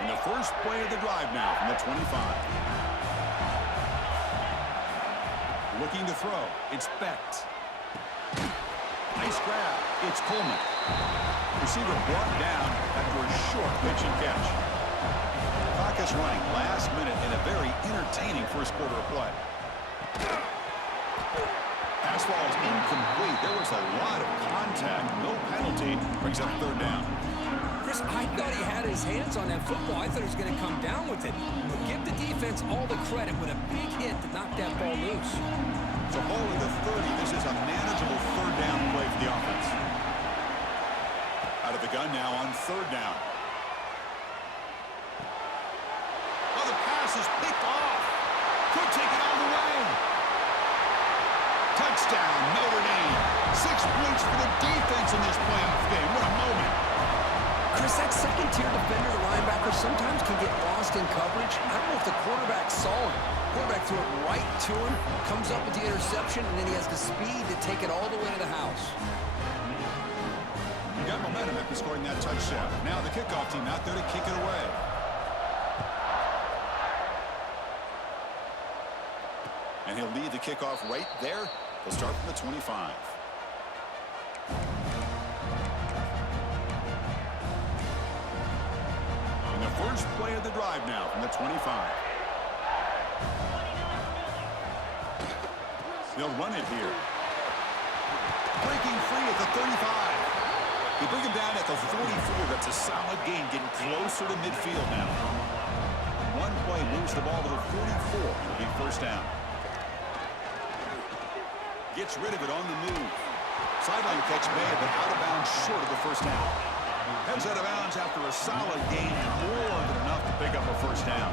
And the first play of the drive now from the 25. Looking to throw. It's Becht. Nice grab. It's Coleman. Receiver brought down after a short pitch and catch. Clock is running last minute in a very entertaining first quarter of play. Pass ball is incomplete. There was a lot of contact. No penalty. Brings up third down. Chris, I thought he had his hands on that football. I thought he was going to come down with it. But give the defense all the credit with a big hit to knock that ball loose. So ball at the 30. This is a manageable third down play for the offense. Out of the gun now on third down. Oh, the pass is picked off. Could take it all the way. Touchdown, Notre Dame. 6 points for the defense in this playoff game. What a moment. Chris, that second-tier defender, the linebacker, sometimes can get lost in coverage. I don't know if the quarterback saw him. Quarterback threw it right to him, comes up with the interception, and then he has the speed to take it all the way to the house. Got momentum after scoring that touchdown. Now the kickoff team out there to kick it away. And he'll lead the kickoff right there. They'll start from the 25. And the first play of the drive now from the 25. They'll run it here. Breaking free at the 35. They bring him down at the 44. That's a solid gain, getting closer to midfield now. One play moves the ball to the 44. It'll be first down. Gets rid of it on the move. Sideline catch made, but out of bounds short of the first down. Heads out of bounds after a solid gain, more than enough to pick up a first down.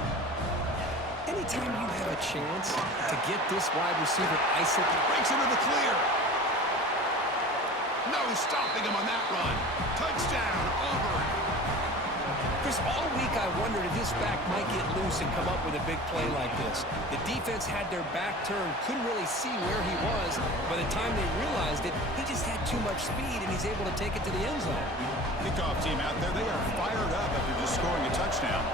Anytime you have a chance to get this wide receiver isolated. Breaks into the clear. No stopping him on that run. Touchdown, Auburn. Chris, all week I wondered if this back might get loose and come up with a big play like this. The defense had their back turned, couldn't really see where he was. By the time they realized it, he just had too much speed, and he's able to take it to the end zone. Kickoff team out there, they are fired up after just scoring a touchdown.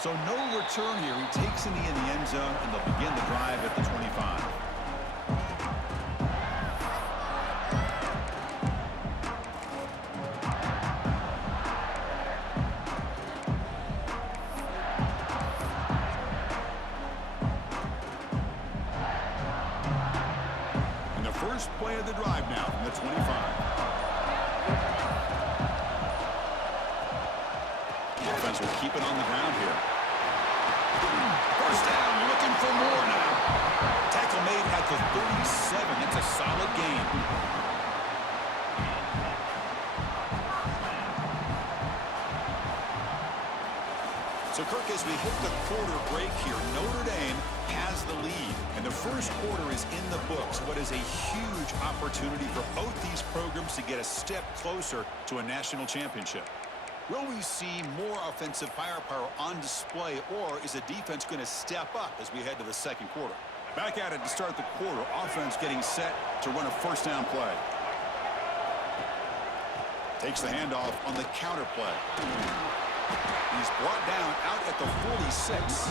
So no return here. He takes it in the end zone, and they'll begin the drive at the 25. And the first play of the drive now from the 25. Offense will keep it on the ground here. First down, looking for more now. Tackle made at the 37. That's a solid gain. So, Kirk, as we hit the quarter break here, Notre Dame has the lead. And the first quarter is in the books. What is a huge opportunity for both these programs to get a step closer to a national championship. Will we see more offensive firepower on display, or is the defense going to step up as we head to the second quarter? Back at it to start the quarter. Offense getting set to run a first down play. Takes the handoff on the counter play. He's brought down out at the 46.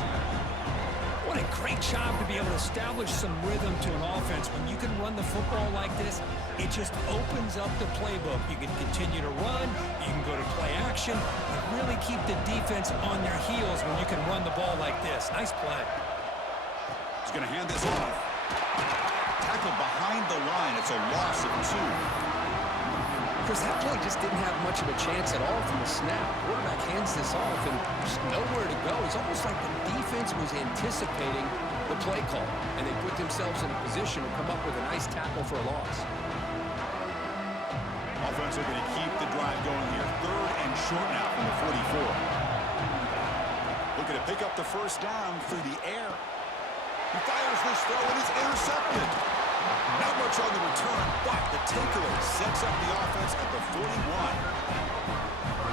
What a great job to be able to establish some rhythm to an offense. When you can run the football like this, it just opens up the playbook. You can continue to run, you can go to play action, and really keep the defense on their heels when you can run the ball like this. Nice play. He's going to hand this off. Tackle behind the line. It's a loss of 2. Chris, that play just didn't have much of a chance at all from the snap. Quarterback hands this off and just nowhere to go. It's almost like the defense was anticipating the play call, and they put themselves in a position to come up with a nice tackle for a loss. Offense are going to keep the drive going here. Third and short now from the 44. Looking to pick up the first down through the air. He fires this throw, and it's intercepted. Not much on the return, but the takeaway sets up the offense at the 41.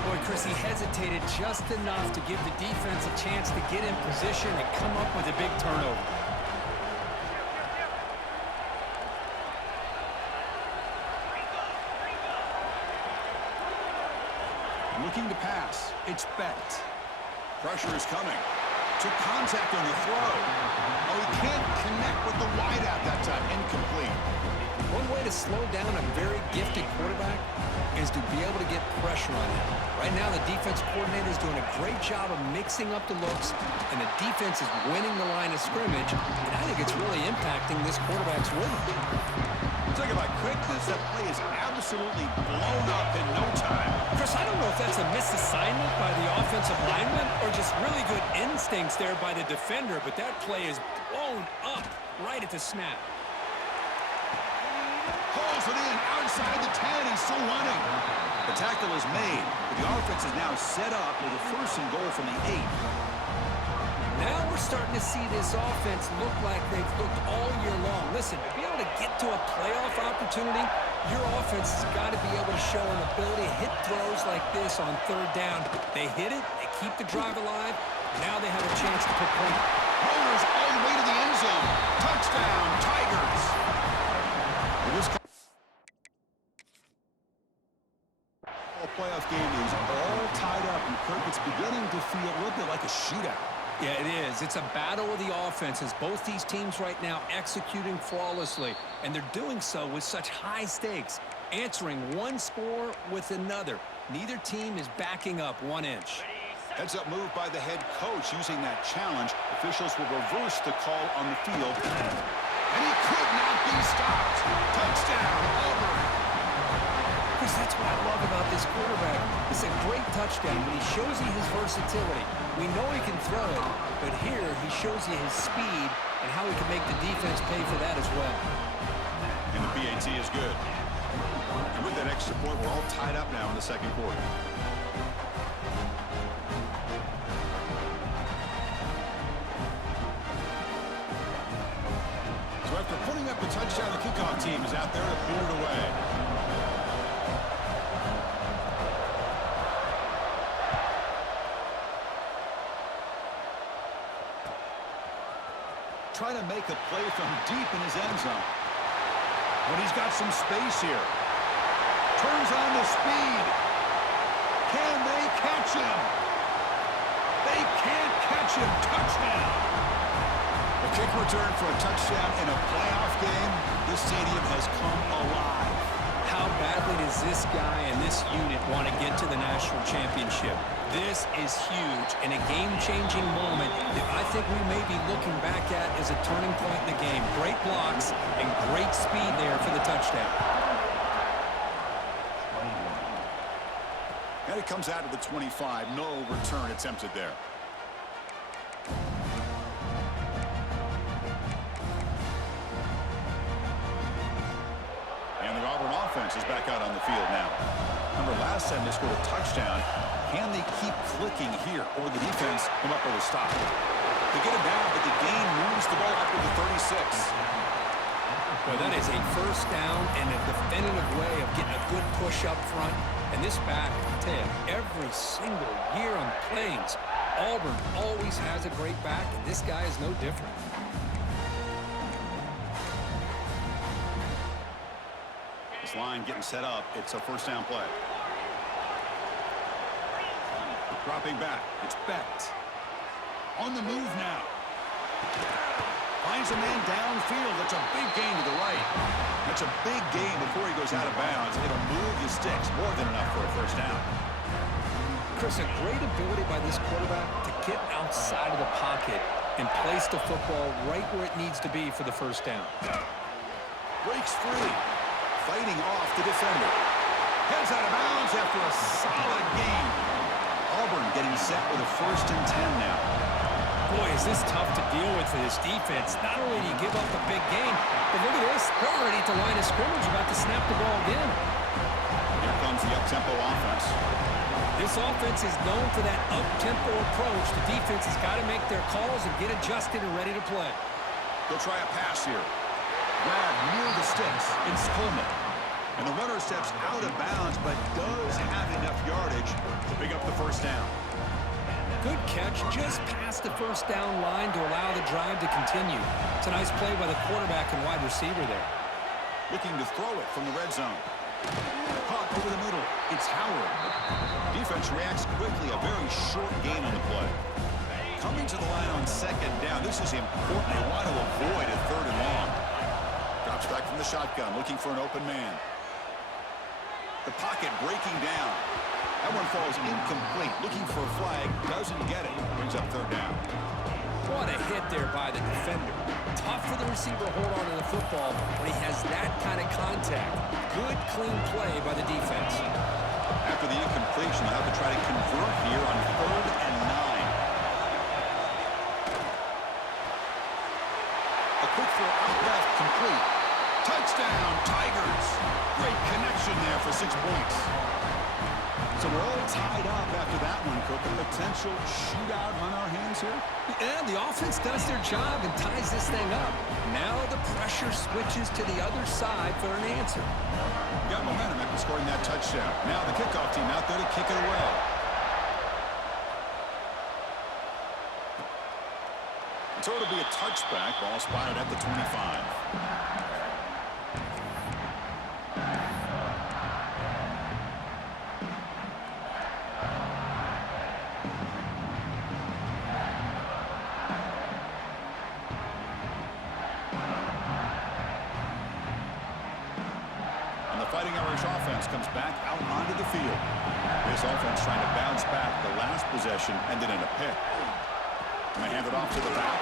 Boy, Boy, Chris, he hesitated just enough to give the defense a chance to get in position and come up with a big turnover. Looking to pass. It's Becht. Pressure is coming. Took contact on the throw. Oh, he can't connect with the wideout that time. Incomplete. One way to slow down a very gifted quarterback is to be able to get pressure on him. Right now, the defense coordinator is doing a great job of mixing up the looks, and the defense is winning the line of scrimmage, and I think it's really impacting this quarterback's rhythm. Talk about quickness. That play is absolutely blown up in no time. Chris, I don't know if that's a misassignment by the offensive lineman or just really good instincts there by the defender, but that play is blown up right at the snap. Pulls it in outside the 10. He's still running. The tackle is made, but the offense is now set up with a 1st and goal from the 8. Now we're starting to see this offense look like they've looked all year long. Listen, to be able to get to a playoff opportunity, your offense has got to be able to show an ability to hit throws like this on 3rd down. They hit it, they keep the drive alive. Now they have a chance to put points. Rollers all the way to the end zone. Touchdown, Tigers. Playoff game is all tied up, and Kirk, it's beginning to feel a little bit like a shootout. Yeah, it is. It's a battle of the offenses. Both these teams right now executing flawlessly, and they're doing so with such high stakes, answering one score with another. Neither team is backing up 1 inch. Heads up move by the head coach using that challenge. Officials will reverse the call on the field. And he could not be stopped. Touchdown, Auburn. That's what I love about this quarterback. It's a great touchdown, but he shows you his versatility. We know he can throw it, but here he shows you his speed and how he can make the defense pay for that as well. And the PAT is good. And with that extra point, we're all tied up now in the 2nd quarter. So after putting up the touchdown, the kickoff team is out there to boot it away. Trying to make a play from deep in his end zone. But he's got some space here. Turns on the speed. Can they catch him? They can't catch him. Touchdown. A kick return for a touchdown in a playoff game. This stadium has come alive. How badly does this guy and this unit want to get to the national championship? This is huge and a game-changing moment that I think we may be looking back at as a turning point in the game. Great blocks and great speed there for the touchdown. And it comes out of the 25. No return attempted there. And the Auburn offense is back out on the field now. Remember, last time they scored a touchdown. Can they keep clicking here, or the defense come up with a stop? They get it down, but the gain moves the ball up to the 36. Well, that is a 1st down and a definitive way of getting a good push up front. And this back, I tell you, every single year on the Plains, Auburn always has a great back, and this guy is no different. This line getting set up. It's a 1st down play. Dropping back. It's Becht. On the move now. Finds a man downfield. That's a big gain to the right. That's a big gain before he goes out of bounds. It'll move the sticks. More than enough for a 1st down. Chris, a great ability by this quarterback to get outside of the pocket and place the football right where it needs to be for the 1st down. Breaks free. Fighting off the defender. Heads out of bounds after a solid gain. Auburn getting set with a 1st and 10 now. Boy, is this tough to deal with for this defense. Not only do you give up the big gain, but look at this. They're already at the line of scrimmage about to snap the ball again. Here comes the up-tempo offense. This offense is known for that up-tempo approach. The defense has got to make their calls and get adjusted and ready to play. They'll try a pass here. Grab near the sticks. It's Coleman. And the runner steps out of bounds, but does have enough yardage to pick up the first down. Good catch just past the first down line to allow the drive to continue. It's a nice play by the quarterback and wide receiver there. Looking to throw it from the red zone. Caught over the middle. It's Howard. Defense reacts quickly. A very short gain on the play. Coming to the line on second down. This is important. They want to avoid a third and long. Drops back from the shotgun, looking for an open man. The pocket breaking down. That one falls incomplete. Looking for a flag. Doesn't get it. Brings up third down. What a hit there by the defender. Tough for the receiver to hold on to the football when he has that kind of contact. Good, clean play by the defense. After the incompletion, they'll have to try to convert here on 3rd and 9. A quick throw out left, complete. Touchdown, Tigers. Great connection there for 6 points. So we're all tied up after that one, Cook. A potential shootout on our hands here? Yeah, the offense does their job and ties this thing up. Now the pressure switches to the other side for an answer. Got momentum after scoring that touchdown. Now the kickoff team out there to kick it away. So it'll be a touchback. Ball spotted at the 25. Fighting Irish offense comes back out onto the field. This offense trying to bounce back. The last possession ended in a pick. And they hand it off to the back.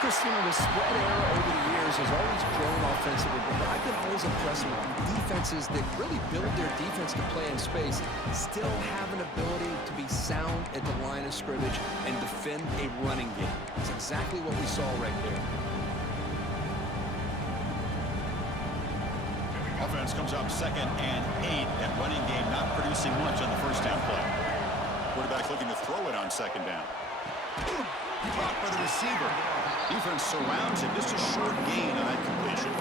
Christina, the spread era over the years has always grown offensively, but I've been always impressed with defenses that really build their defense to play in space, still have an ability to be sound at the line of scrimmage and defend a running game. It's exactly what we saw right there. Offense comes up 2nd and 8. That running game not producing much on the first down play. Quarterback looking to throw it on 2nd down. Blocked by the receiver. Defense surrounds him. Just a short gain on that completion.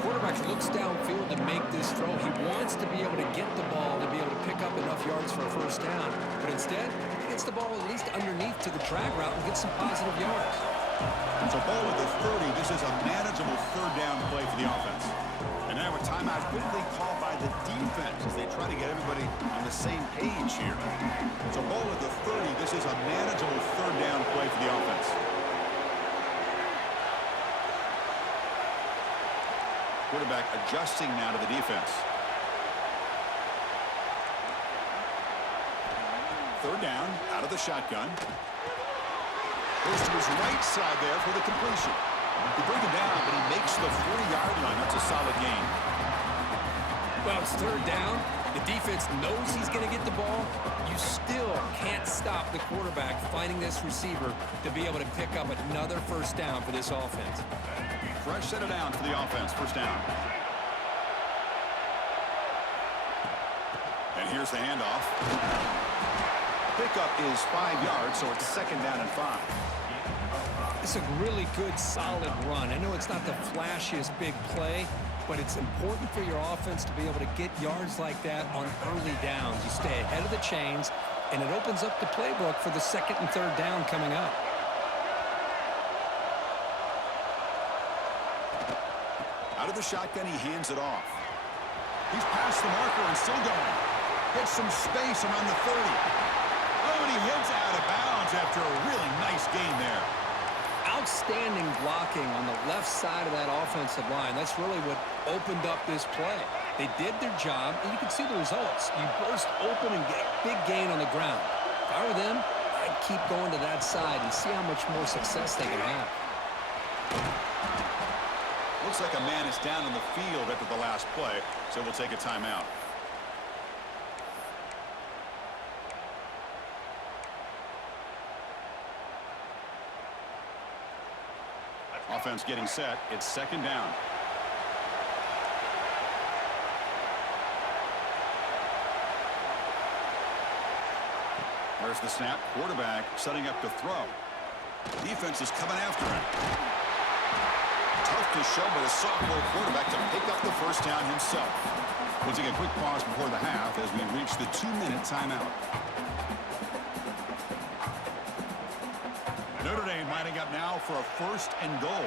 Quarterback looks downfield to make this throw. He wants to be able to get the ball to be able to pick up enough yards for a first down. But instead, he gets the ball at least underneath to the drag route and gets some positive yards. So ball at the 30. This is a manageable third down play for the offense. And now a timeout quickly called by the defense as they try to get everybody on the same page here. So ball at the 30. This is a manageable third down play for the offense. Quarterback adjusting now to the defense. Third down, out of the shotgun. Goes to his right side there for the completion. They bring him down, but he makes the 40-yard line. That's a solid gain. Well, it's third down. The defense knows he's going to get the ball. You still can't stop the quarterback finding this receiver to be able to pick up another first down for this offense. Fresh set of downs for the offense. First down. And here's the handoff. Pickup is 5 yards, so it's 2nd down and 5. It's a really good, solid run. I know it's not the flashiest big play, but it's important for your offense to be able to get yards like that on early downs. You stay ahead of the chains, and it opens up the playbook for the 2nd and 3rd down coming up. Out of the shotgun, he hands it off. He's past the marker and still going. Gets some space around the 30. Oh, and he heads out of bounds after a really nice gain there. Outstanding blocking on the left side of that offensive line. That's really what opened up this play. They did their job, and you can see the results. You burst open and get a big gain on the ground. If I were them, I'd keep going to that side and see how much more success they can have. Looks like a man is down on the field after the last play, so we'll take a timeout. Offense getting set. It's 2nd down. There's the snap. Quarterback setting up to throw. Defense is coming after him. Tough to show, but a sophomore quarterback to pick up the first down himself. We'll take a quick pause before the half as we reach the 2-minute timeout. Notre Dame lining up now for a 1st and goal.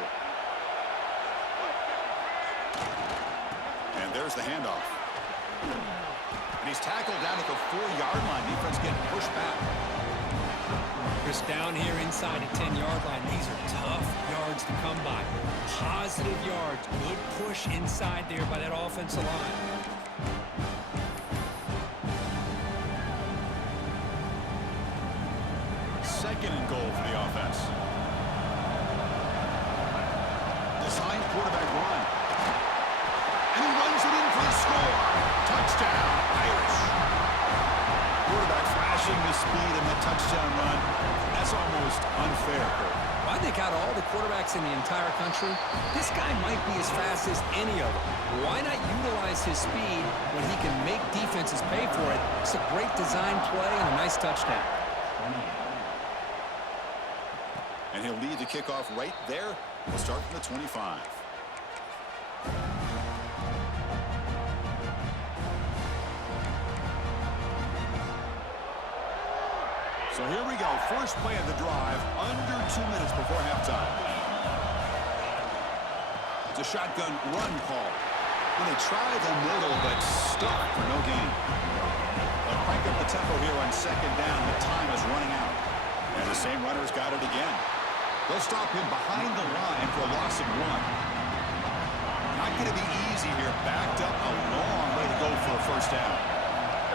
And there's the handoff. And he's tackled down at the 4-yard line. Defense getting pushed back. Just down here inside the 10-yard line. These are tough yards to come by. Positive yards. Good push inside there by that offensive line. 2nd and goal for the offense. Designed quarterback run. And he runs it in for the score. Touchdown, Irish. Quarterback flashing the speed in the touchdown run. That's almost unfair, Kurt. I think out of all the quarterbacks in the entire country, this guy might be as fast as any of them. Why not utilize his speed when he can make defenses pay for it? It's a great design play and a nice touchdown. And he'll lead the kickoff right there. We'll start from the 25. So here we go. First play of the drive, under 2 minutes before halftime. It's a shotgun run call. And they try the middle, but stop for no gain. They'll crank up the tempo here on 2nd down. The time is running out. And the same runner's got it again. They'll stop him behind the line for a loss of 1. Not going to be easy here. Backed up a long way to go for a first down.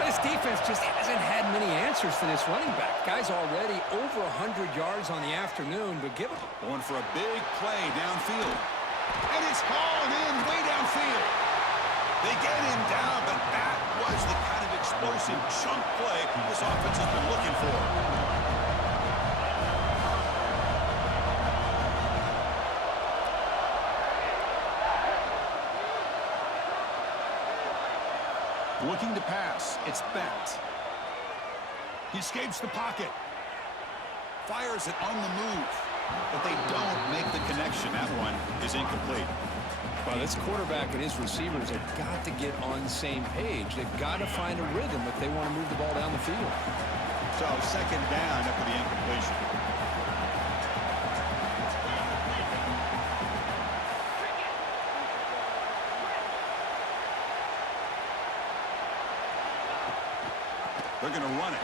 This defense just hasn't had many answers for this running back. Guy's already over 100 yards on the afternoon, but give him. Going for a big play downfield. And it's hauled in way downfield. They get him down, but that was the kind of explosive chunk play this offense has been looking for. Looking to pass. It's bent. He escapes the pocket. Fires it on the move. But they don't make the connection. That one is incomplete. Well, this quarterback and his receivers have got to get on the same page. They've got to find a rhythm if they want to move the ball down the field. So 2nd down after the incompletion. They're going to run it.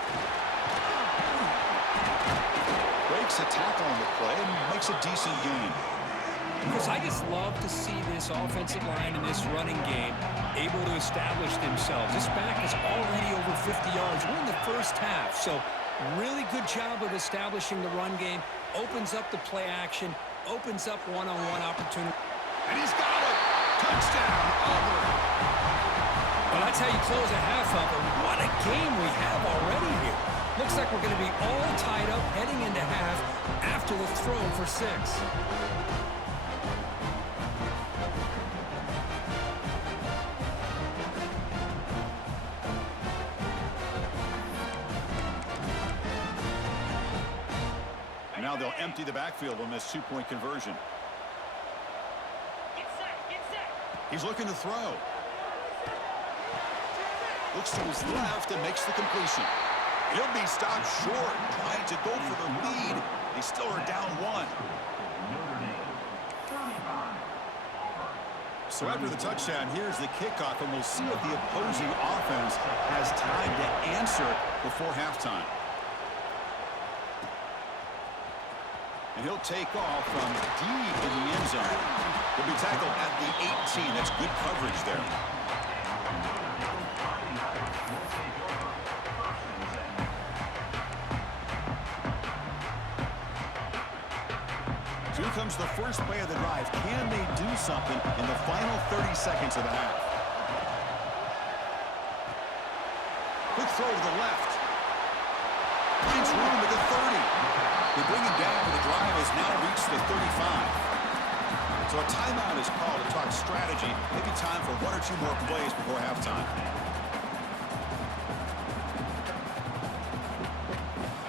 Breaks a tackle on the play and makes a decent gain. Because I just love to see this offensive line in this running game able to establish themselves. This back is already over 50 yards. We're in the first half, so really good job of establishing the run game. Opens up the play action, opens up one-on-one opportunity. And he's got it. Touchdown, Auburn. Well, that's how you close a half up, and what a game we have already here. Looks like we're going to be all tied up heading into half after the throw for 6. And now they'll empty the backfield on this 2-point conversion. Get set. He's looking to throw. Looks to his left and makes the completion. He'll be stopped short, trying to go for the lead. They still are down 1. So after the touchdown, here's the kickoff, and we'll see if the opposing offense has time to answer before halftime. And he'll take off from deep in the end zone. He'll be tackled at the 18. That's good coverage there. So here comes the first play of the drive. Can they do something in the final 30 seconds of the half? Quick throw to the left. Finds room at the 30. They bring him down, but the drive has now reached the 35. So a timeout is called to talk strategy. Maybe time for 1 or 2 more plays before halftime.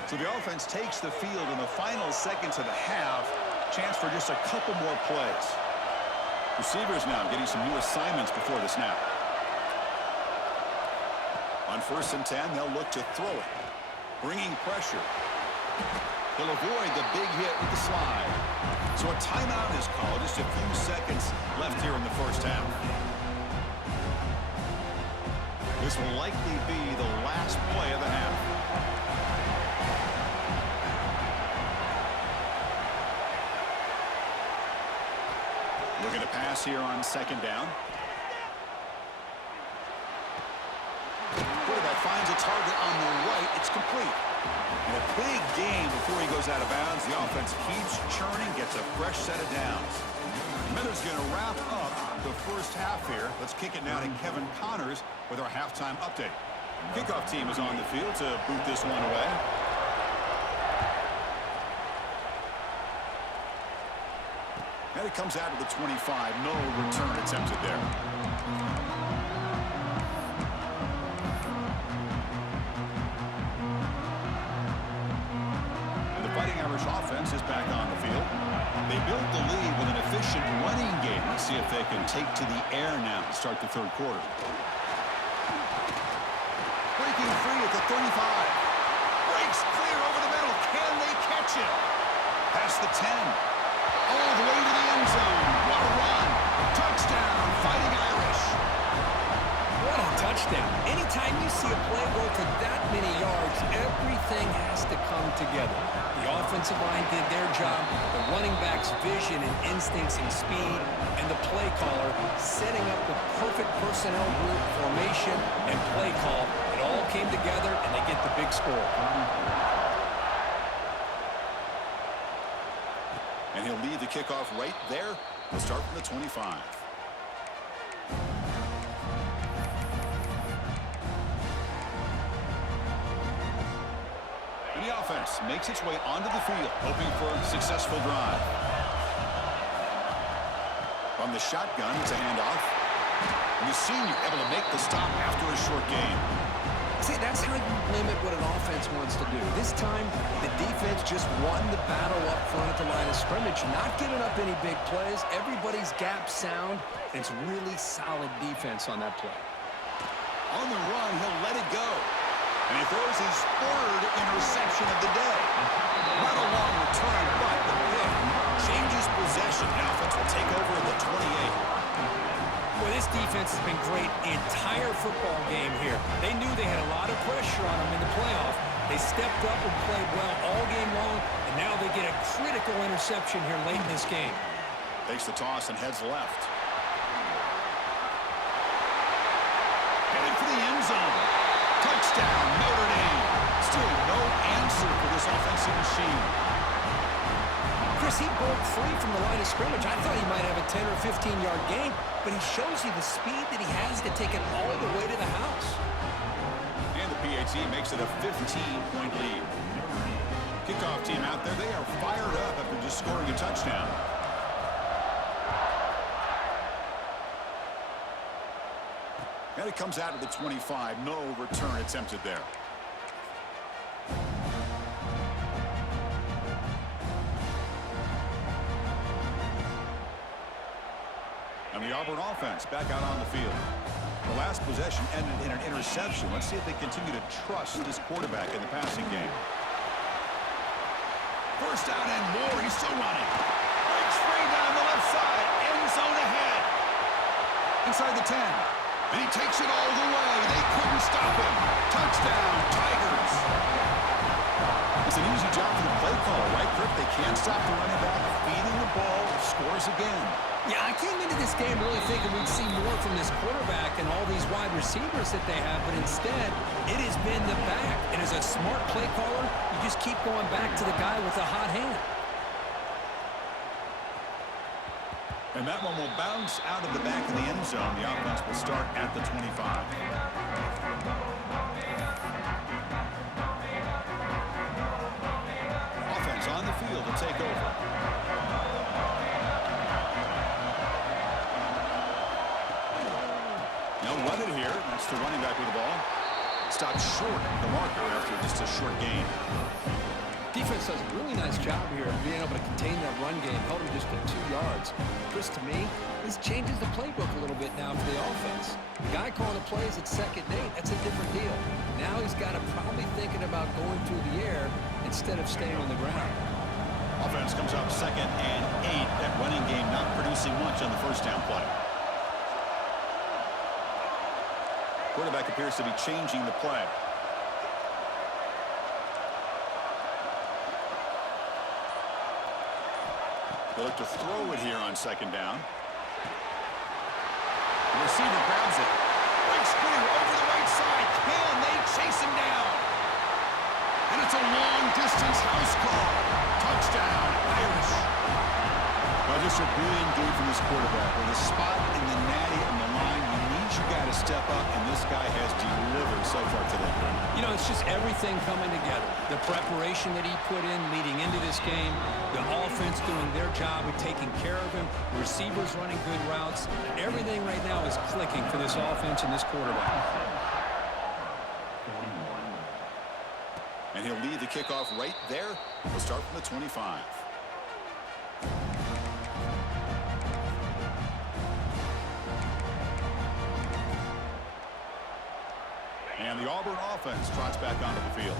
So the offense takes the field in the final seconds of the half. Chance for just a couple more plays. Receivers now getting some new assignments before the snap. On 1st and 10, they'll look to throw it. Bringing pressure. He'll avoid the big hit with the slide. So a timeout is called. Just a few seconds left here in the first half. This will likely be the last play of the half. Looking to pass here on 2nd down. Quarterback finds a target on the right. It's complete. And a big gain before he goes out of bounds. The offense keeps churning, gets a fresh set of downs. Miller's going to wrap up the first half here. Let's kick it now to Kevin Connors with our halftime update. Kickoff team is on the field to boot this one away. And it comes out of the 25. No return attempted there. And the Fighting Irish offense is back on the field. They built the lead with an efficient running game. Let's see if they can take to the air now to start the third quarter. Breaking free at the 35. Breaks clear over the middle. Can they catch it? Past the 10. All the way to the end zone. What a run. Touchdown, Fighting Irish. What a touchdown. Anytime you see a play go for that many yards, everything has to come together. The offensive line did their job, the running back's vision and instincts and speed, and the play caller setting up the perfect personnel group, formation, and play call. It all came together, and they get the big score. And he'll lead the kickoff right there. We'll start from the 25. And the offense makes its way onto the field, hoping for a successful drive. From the shotgun, it's a handoff. And the senior able to make the stop after a short gain. See, that's how you limit what an offense wants to do. This time, the defense just won the battle up front at the line of scrimmage, not giving up any big plays. Everybody's gap sound, and it's really solid defense on that play. On the run, he'll let it go. And he throws his 3rd interception of the day. Not a long return, but the pick changes possession. The offense will take over in the 28. Well, this defense has been great the entire football game here. They knew they had a lot of pressure on them in the playoff. They stepped up and played well all game long, and now they get a critical interception here late in this game. Takes the toss and heads left. Headed for the end zone. Touchdown, Notre Dame. Still no answer for this offensive machine. Chris, he broke free from the line of scrimmage. I thought he might have a 10 or 15-yard gain, but he shows you the speed that he has to take it all the way to the house. And the PAT makes it a 15-point lead. Kickoff team out there, they are fired up after just scoring a touchdown. And it comes out of the 25. No return attempted there. And the Auburn offense back out on the field. The last possession ended in an interception. Let's see if they continue to trust this quarterback in the passing game. First down and more. He's still running. Breaks free down the left side. End zone ahead. Inside the 10. And he takes it all the way. They couldn't stop him. Touchdown, Tigers. It's an easy job for the play caller, right, Kirk? They can't stop the running back. Feeding the ball. Scores again. Yeah, I came into this game really thinking we'd see more from this quarterback and all these wide receivers that they have, but instead, it has been the back. And as a smart play caller, you just keep going back to the guy with the hot hand. And that one will bounce out of the back of the end zone. The offense will start at the 25. Offense on the field to take over. No run it here. That's the running back with the ball. Stopped short of the marker after just a short gain. defense does a really nice job here of being able to contain that run game, held him just to 2 yards. Chris, to me, this changes the playbook a little bit now for the offense. The guy calling the plays at 2nd and 8, that's a different deal. Now he's got to probably thinking about going through the air instead of staying on the ground. Offense comes up 2nd and 8. That running game not producing much on the first down play. Quarterback appears to be changing the play. They look to throw it here on 2nd down. The receiver grabs it. Big screen over the right side. Can they chase him down? And it's a long-distance house call. Touchdown, Irish. Well, just a brilliant game from this quarterback. With a spot in the natty on the line, you need your guy to step up, and this guy has delivered so far today. You know, it's just everything coming together. The preparation that he put in leading into this game, the offense doing their job of taking care of him, receivers running good routes. Everything right now is clicking for this offense and this quarterback. And he'll lead the kickoff right there. We'll start from the 25. And the Auburn offense trots back onto the field.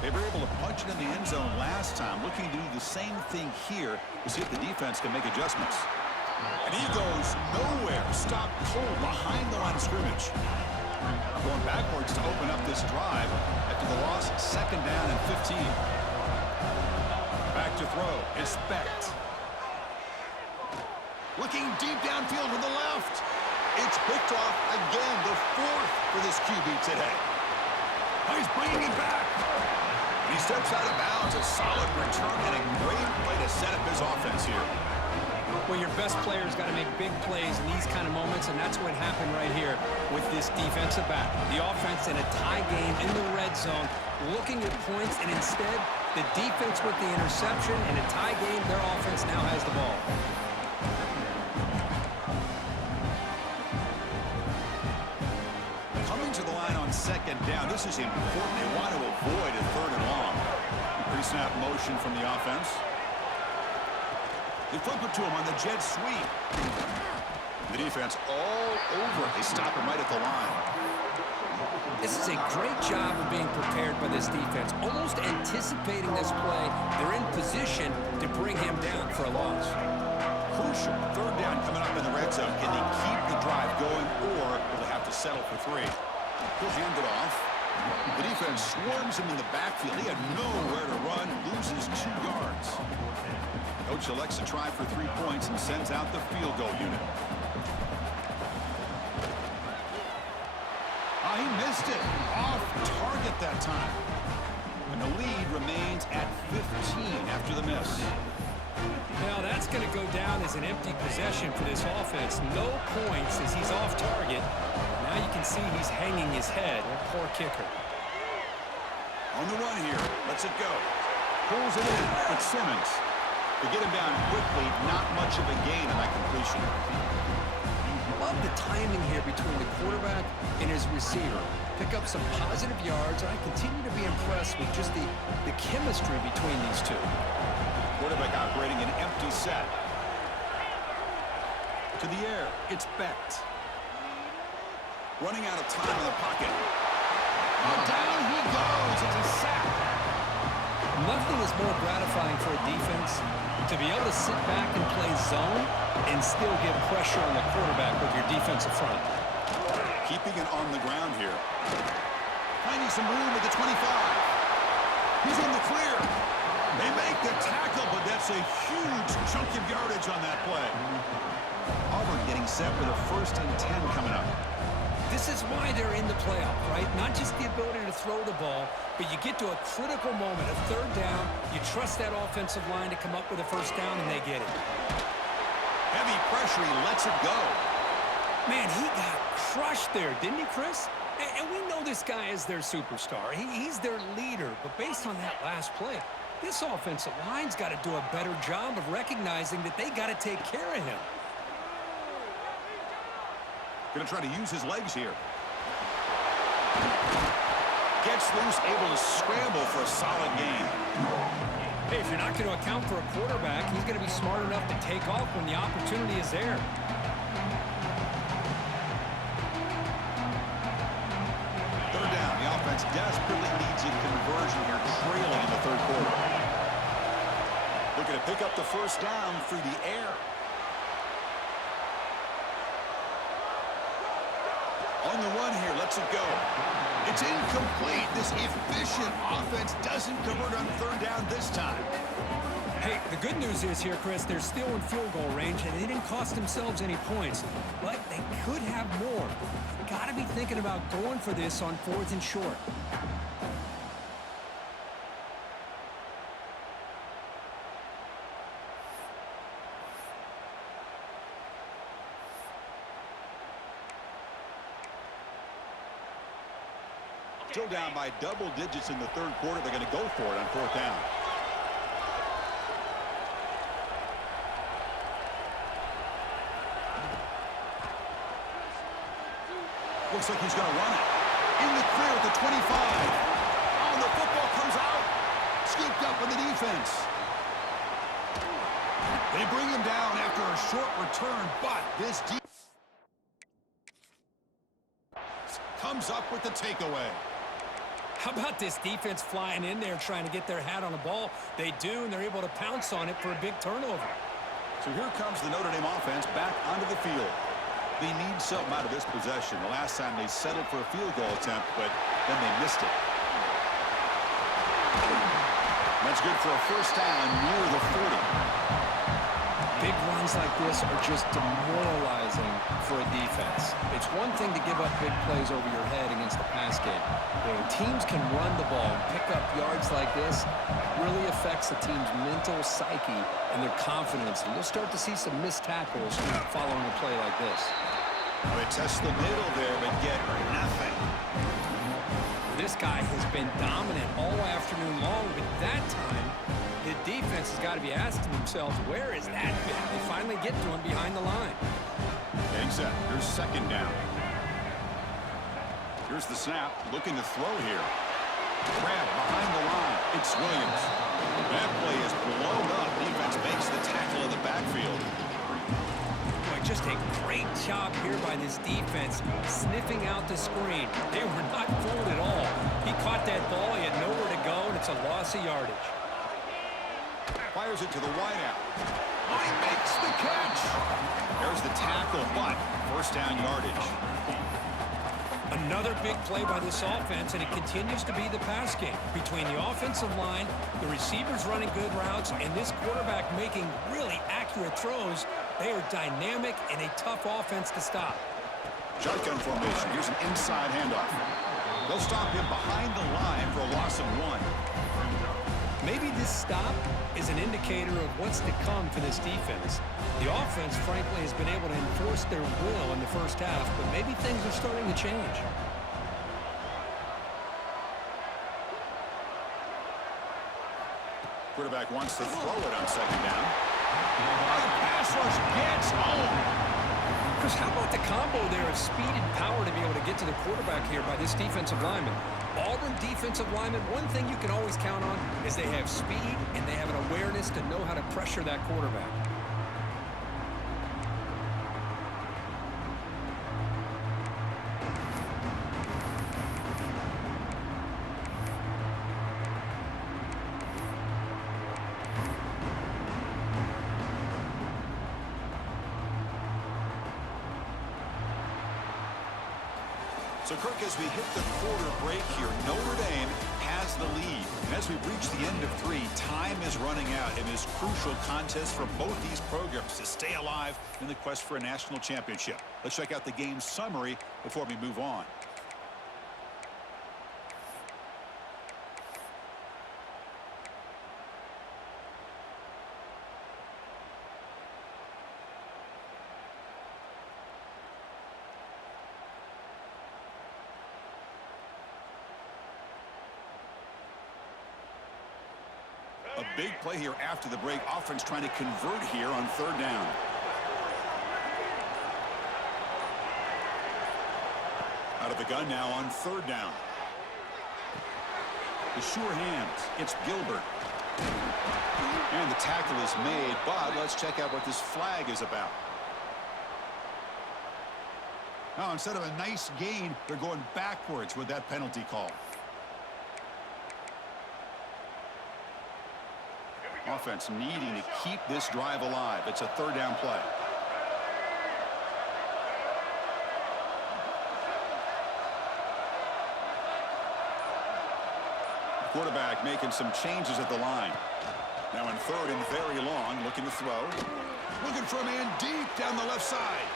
They were able to punch it in the end zone last time, looking to do the same thing here to see if the defense can make adjustments. And he goes nowhere. Stopped cold behind the line of scrimmage. Going backwards to open up this drive after the loss, 2nd down and 15. Back to throw. Inspect. Looking deep downfield with the left. It's picked off again, the 4th for this QB today. Oh, he's bringing it back. And he steps out of bounds. A solid return and a great way to set up his offense here. Well, your best player's got to make big plays in these kind of moments, and that's what happened right here with this defensive back. The offense in a tie game in the red zone, looking at points, and instead, the defense with the interception. In a tie game, their offense now has the ball. Coming to the line on 2nd down. This is important. They want to avoid a 3rd and long. Pre-snap motion from the offense. They flip it to him on the jet sweep. The defense all over it. They stop him right at the line. This is a great job of being prepared by this defense. Almost anticipating this play. They're in position to bring him down for a loss. Crucial. 3rd down coming up in the red zone. Can they keep the drive going, or will they have to settle for 3? He'll hand it off. The defense swarms him in the backfield. He had nowhere to run. Loses 2 yards. Coach elects to try for 3 points and sends out the field goal unit. He missed it. Off target that time. And the lead remains at 15 after the miss. Now that's going to go down as an empty possession for this offense. No points as he's off target. Now you can see he's hanging his head. That poor kicker. On the run here. Lets it go. Pulls it in with Simmons. To get him down quickly, not much of a gain on that completion. Love the timing here between the quarterback and his receiver. Pick up some positive yards, and I continue to be impressed with just the chemistry between these two. Quarterback operating an empty set. To the air, it's Becht. Running out of time in the pocket. Oh, down he goes. It's a sack. Nothing is more gratifying for a defense to be able to sit back and play zone and still get pressure on the quarterback with your defensive front. Keeping it on the ground here. Finding some room at the 25. He's in the clear. They make the tackle, but that's a huge chunk of yardage on that play. Auburn getting set with a 1st and 10 coming up. This is why they're in the playoff, right? Not just the ability to throw the ball, but you get to a critical moment, a 3rd down. You trust that offensive line to come up with a 1st down, and they get it. Heavy pressure, he lets it go. Man, he got crushed there, didn't he, Chris? And we know this guy is their superstar. He's their leader, but based on that last play, this offensive line's got to do a better job of recognizing that they got to take care of him. Going to try to use his legs here. gets loose, able to scramble for a solid gain. Hey, if you're not going to account for a quarterback, he's going to be smart enough to take off when the opportunity is there. Third down. The offense desperately needs a conversion here, trailing in the third quarter. Looking to pick up the first down through the air. On the run here, lets it go. It's incomplete. This efficient offense doesn't convert on third down this time. Hey, the good news is here, Chris, they're still in field goal range, and they didn't cost themselves any points. But they could have more. Got to be thinking about going for this on 4th and short. Still down by double digits in the third quarter. They're going to go for it on 4th down. Looks like he's going to run it. In the clear at the 25. Oh, the football comes out. Scooped up in the defense. They bring him down after a short return, but this defense comes up with the takeaway. How about this defense flying in there trying to get their hat on the ball? They do, and they're able to pounce on it for a big turnover. So here comes the Notre Dame offense back onto the field. They need something out of this possession. The last time they settled for a field goal attempt, but then they missed it. That's good for a first down near the 40. Big runs like this are just demoralizing for a defense. It's one thing to give up big plays over your head against the pass game. When teams can run the ball and pick up yards like this, it really affects the team's mental psyche and their confidence. And you'll start to see some missed tackles following a play like this. They test the middle there, but get nothing. This guy has been dominant all afternoon long, but that time, the defense has got to be asking themselves, where is that been? They finally get to him behind the line. Getting set. Here's second down. Here's the snap. Looking to throw here. Grab behind the line. It's Williams. That play is blown up. Defense makes the tackle in the backfield. Boy, just a great job here by this defense, sniffing out the screen. They were not fooled at all. He caught that ball. He had nowhere to go, and it's a loss of yardage. Fires it to the wideout. Oh, he makes the catch. There's the tackle, but first down yardage. Another big play by this offense, and it continues to be the pass game. Between the offensive line, the receivers running good routes, and this quarterback making really accurate throws, they are dynamic and a tough offense to stop. Shotgun formation. Here's an inside handoff. They'll stop him behind the line for a loss of 1. Maybe this stop is an indicator of what's to come for this defense. The offense, frankly, has been able to enforce their will in the first half, but maybe things are starting to change. Quarterback wants to throw it on second down. The pass rush gets home. Chris, how about the combo there of speed and power to be able to get to the quarterback here by this defensive lineman? Auburn defensive lineman, one thing you can always count on is they have speed and they have an awareness to know how to pressure that quarterback. So, Kirk, as we hit the quarter break here, Notre Dame has the lead. And as we reach the end of 3, time is running out in this crucial contest for both these programs to stay alive in the quest for a national championship. Let's check out the game summary before we move on. A big play here after the break. Offense trying to convert here on third down. Out of the gun now on third down. The sure hands. It's Gilbert. And the tackle is made, but let's check out what this flag is about. Now, instead of a nice gain, they're going backwards with that penalty call. Offense needing to keep this drive alive. It's a third down play. Quarterback making some changes at the line. Now in third and very long, looking to throw. Looking for a man deep down the left side.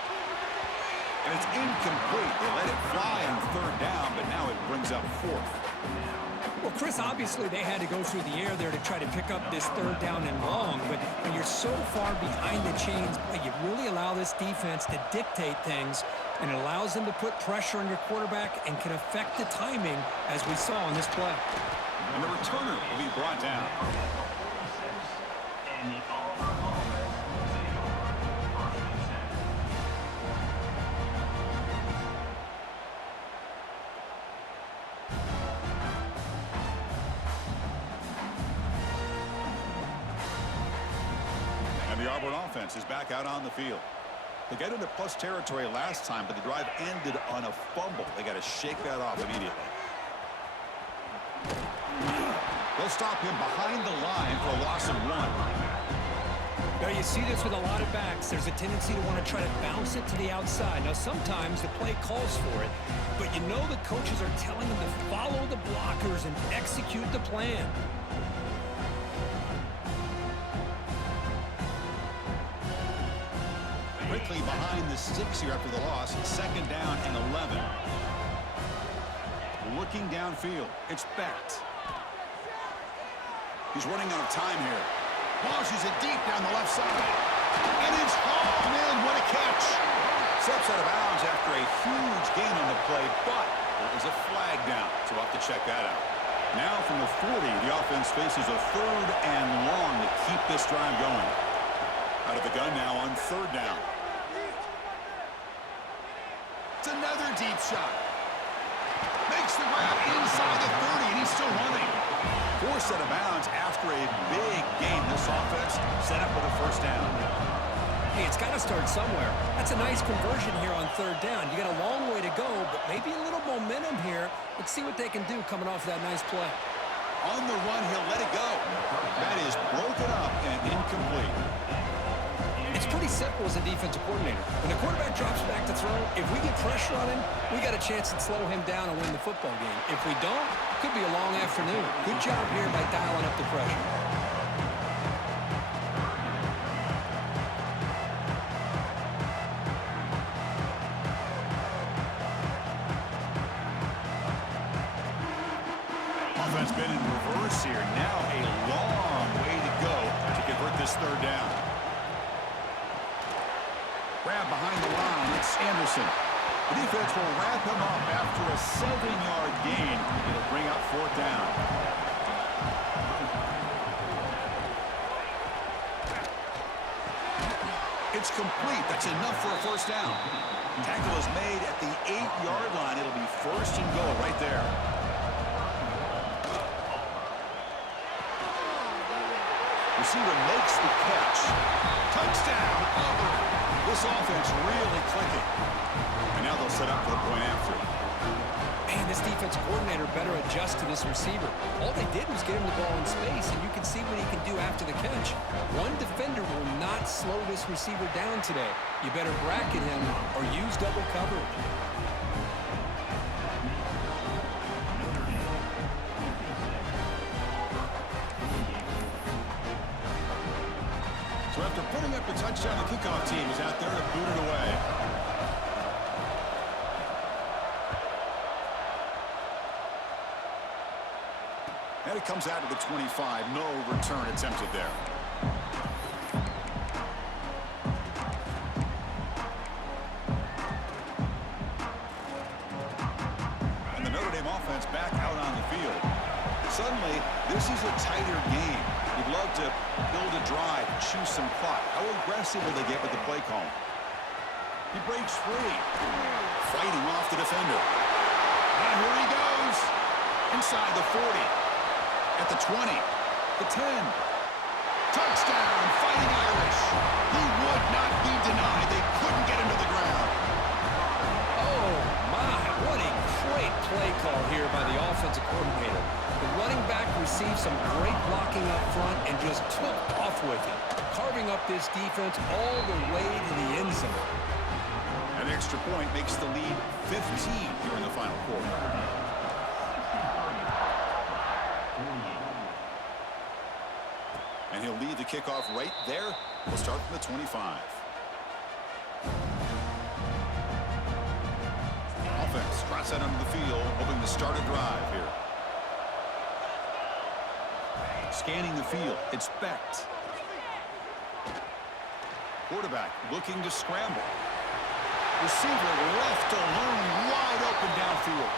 And it's incomplete. They let it fly on third down, but now it brings up fourth. Well, Chris, obviously they had to go through the air there to try to pick up this third down and long, but when you're so far behind the chains, boy, you really allow this defense to dictate things, and it allows them to put pressure on your quarterback and can affect the timing, as we saw on this play. And the returner will be brought down. And the Auburn offense is back out on the field. They got into plus territory last time, but the drive ended on a fumble. They got to shake that off immediately. They'll stop him behind the line for a loss of 1. Now, you see this with a lot of backs. There's a tendency to want to try to bounce it to the outside. Now, sometimes the play calls for it, but you know the coaches are telling them to follow the blockers and execute the plan. Quickly behind the 6 here after the loss. Second down and 11. Looking downfield. It's Becht. He's running out of time here. Launches it deep down the left side. And it's hauled in. What a catch. Steps out of bounds after a huge gain on the play, but there is a flag down, so we'll have to check that out. Now from the 40, the offense faces a third and long to keep this drive going. Out of the gun now on third down. It's another deep shot. Makes the grab inside the 30, and he's still running. Forced out of bounds after a big game. This offense set up with a first down. Hey, it's got to start somewhere. That's a nice conversion here on third down. You got a long way to go, but maybe a little momentum here. Let's see what they can do coming off that nice play. On the run, he'll let it go. That is broken up and incomplete. It's pretty simple as a defensive coordinator. When the quarterback drops back to throw, if we get pressure on him, we got a chance to slow him down and win the football game. If we don't, it could be a long afternoon. Good job here by dialing up the pressure. Offense been in reverse here. Now a long way to go to convert this third down. Grab behind the line. It's Anderson. The defense will wrap him up after a 7-yard gain. It'll bring up fourth down. It's complete. That's enough for a first down. Tackle is made at the 8-yard line. It'll be first and goal right there. Receiver makes the catch. Touchdown, Auburn. This offense really clicking. And now they'll set up for the point after. Man, this defense coordinator better adjust to this receiver. All they did was get him the ball in space, and you can see what he can do after the catch. One defender will not slow this receiver down today. You better bracket him or use double coverage. So after putting up the touchdown, the kickoff team is out there to boot it away. And it comes out to the 25. No return attempted there. And the Notre Dame offense back out on the field. Suddenly, this is a tighter game. You'd love to build a drive, choose some clock. How aggressive will they get with the play call? He breaks free. Fighting off the defender. And here he goes. Inside the 40. the 20, the 10. Touchdown, Fighting Irish. He would not be denied. They couldn't get him to the ground. Oh, my, what a great play call here by the offensive coordinator. The running back received some great blocking up front and just took off with it, carving up this defense all the way to the end zone. An extra point makes the lead 15 here in the final quarter. And he'll lead the kickoff right there. We'll start from the 25. Offense trots out onto the field, hoping to start a drive here. Scanning the field, it's Becht. Quarterback looking to scramble. Receiver left alone, wide open downfield.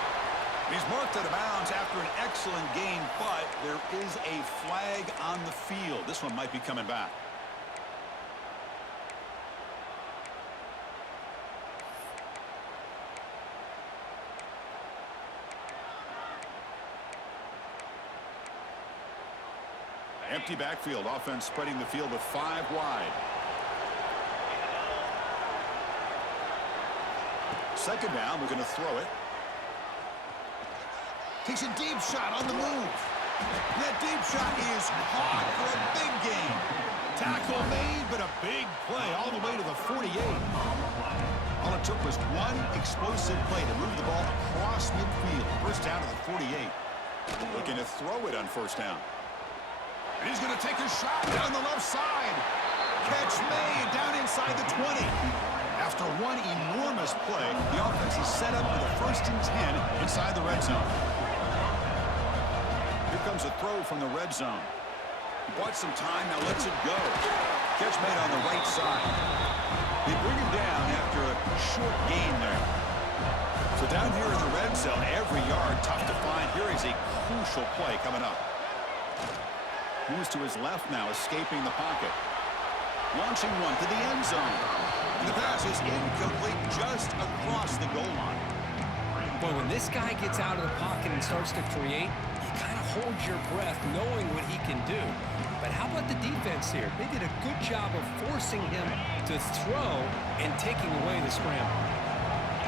He's marked out of bounds after an excellent gain, but there is a flag on the field. This one might be coming back. Empty backfield, offense spreading the field with 5 wide. Second down, we're going to throw it. Takes a deep shot on the move. That deep shot is caught for a big gain. Tackle made, but a big play all the way to the 48. All it took was one explosive play to move the ball across midfield. First down to the 48. Looking to throw it on first down. And he's going to take a shot down the left side. Catch made down inside the 20. After one enormous play, the offense is set up for the 1st and 10 inside the red zone. Here comes a throw from the red zone. He bought some time, now lets it go. Catch made on the right side. They bring him down after a short gain there. So down here in the red zone, every yard tough to find. Here is a crucial play coming up. Moves to his left now, escaping the pocket. Launching one to the end zone. And the pass is incomplete just across the goal line. Boy, when this guy gets out of the pocket and starts to create, you kind of hold your breath knowing what he can do. But how about the defense here? They did a good job of forcing him to throw and taking away the scramble.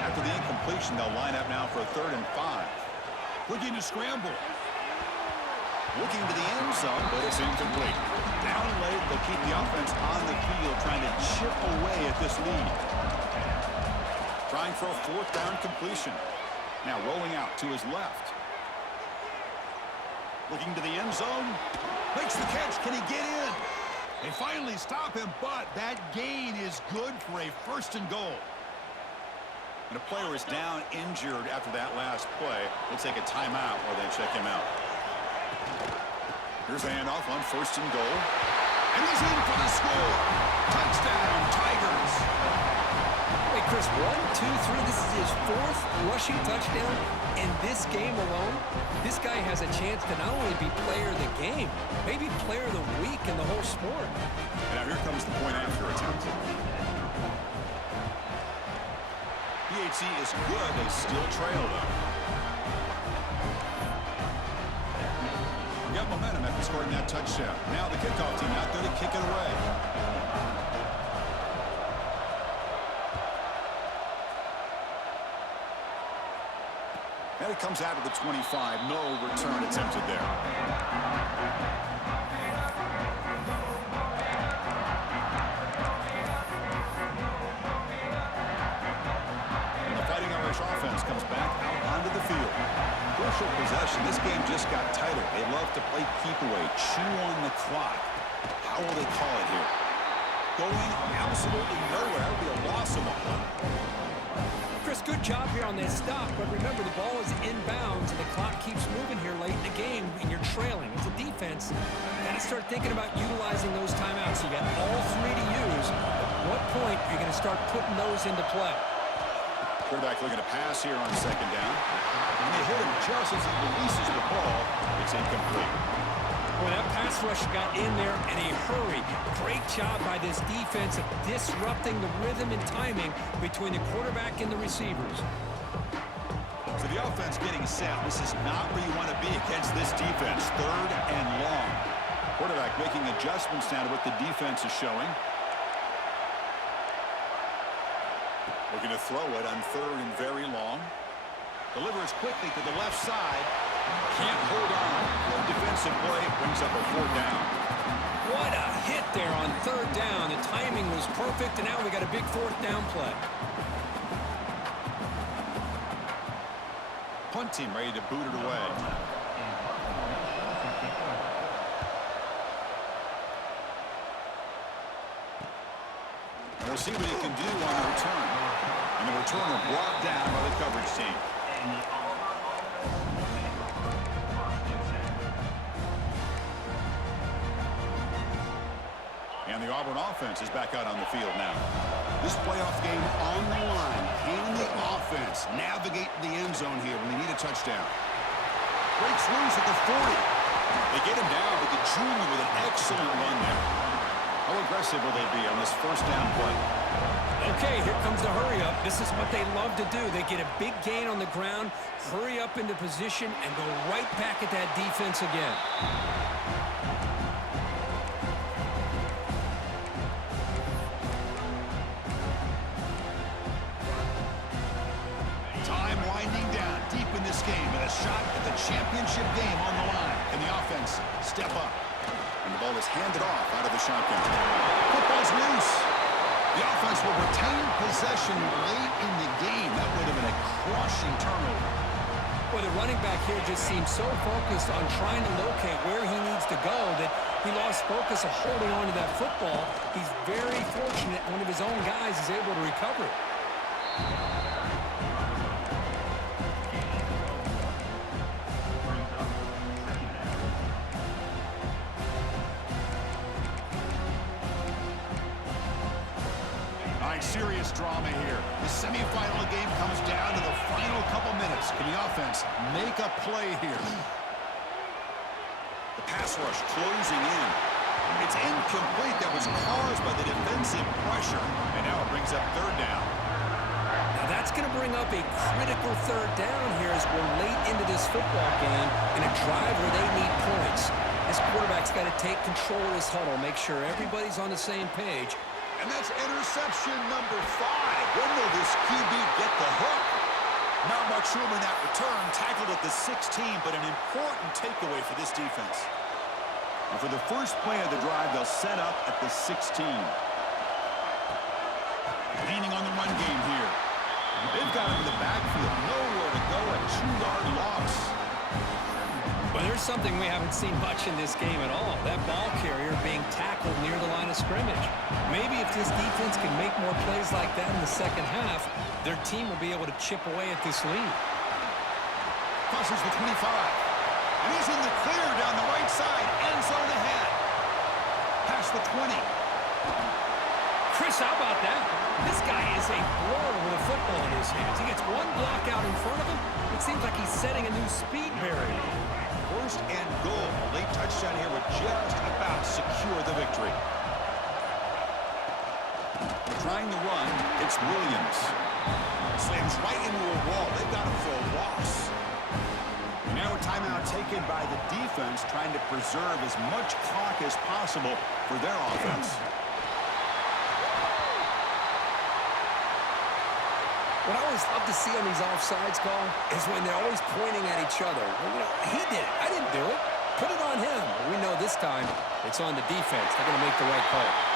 After the incompletion, they'll line up now for a 3rd and 5. Looking to scramble. Looking to the end zone, but it's incomplete. Down late, they'll keep the offense on the field, trying to chip away at this lead. Trying for a 4th down completion. Now rolling out to his left. Looking to the end zone. Makes the catch. Can he get in? They finally stop him, but that gain is good for a 1st and goal. And a player is down injured after that last play. We'll take a timeout while they check him out. Here's a handoff on 1st and goal. And he's in for the score. Touchdown, Tigers. Hey, Chris, 1, 2, 3. This is his 4th rushing touchdown in this game alone. This guy has a chance to not only be player of the game, maybe player of the week in the whole sport. Now here comes the point after attempt. PHC is good. They still trail, though. Got momentum after scoring that touchdown. Now the kickoff team out there to kick it away. And it comes out of the 25. No return attempted there. And the Fighting Irish offense comes back out onto the field. Crucial possession. This game just got tighter. They love to play keep away, chew on the clock. How will they call it here? Going absolutely nowhere. That'll be a loss of a play. Chris, good job here on that stop, but remember the ball is inbounds and the clock keeps moving here late in the game and you're trailing. As a defense, you got to start thinking about utilizing those timeouts. You got all 3 to use. At what point are you going to start putting those into play? Quarterback looking to pass here on 2nd down. And they hit him just as he releases the ball. It's incomplete. Well, that pass rush got in there in a hurry. Great job by this defense of disrupting the rhythm and timing between the quarterback and the receivers. So the offense getting set. This is not where you want to be against this defense. 3rd and making adjustments now to what the defense is showing. Looking to throw it on 3rd and very long. Delivers quickly to the left side. Can't hold on. Good defensive play brings up a 4th down. What a hit there on 3rd down. The timing was perfect, and now we got a big 4th down play. Punt team ready to boot it away. And we'll see what he can do on the return. And the returner brought down by the coverage team. And the Auburn offense is back out on the field now. This playoff game on the line. Can the offense navigate the end zone here when they need a touchdown? Breaks loose at the 40. They get him down, but the junior with an excellent run there. How aggressive will they be on this 1st down play? Okay, here comes the hurry up. This is what they love to do. They get a big gain on the ground, hurry up into position, and go right back at that defense again. Time winding down deep in this game, and a shot at the championship game on the line. Can the offense step up? And the ball is handed off out of the shotgun. Football's loose. The offense will retain possession late in the game. That would have been a crushing turnover. Well, the running back here just seems so focused on trying to locate where he needs to go that he lost focus of holding on to that football. He's very fortunate one of his own guys is able to recover it. Serious drama here. The semifinal game comes down to the final couple minutes. Can the offense make a play here? The pass rush closing in. It's incomplete. That was caused by the defensive pressure. And now it brings up 3rd down. Now that's going to bring up a critical 3rd down here as we're late into this football game in a drive where they need points. This quarterback's got to take control of this huddle, make sure everybody's on the same page. And that's interception number 5. When will this QB get the hook? Not much room in that return. Tackled at the 16, but an important takeaway for this defense. And for the first play of the drive, they'll set up at the 16. Leaning on the run game here. They've got him in the backfield. Nowhere to go. A 2-yard loss. Well, there's something we haven't seen much in this game at all. That ball carrier being tackled near the line of scrimmage. Maybe if this defense can make more plays like that in the second half, their team will be able to chip away at this lead. Crosses the 25. And he's in the clear down the right side. End zone ahead. Past the 20. Chris, how about that? This guy is a blower with a football in his hands. He gets one block out in front of him. It seems like he's setting a new speed barrier. 1st and goal. Late touchdown here would just about secure the victory. Trying to run, it's Williams. Slams right into a wall. They got him for a loss. And now a timeout taken by the defense, trying to preserve as much clock as possible for their offense. What I always love to see on these offsides call is when they're always pointing at each other. Well, you know, he did it. I didn't do it. Put it on him. We know this time it's on the defense. They're going to make the right call.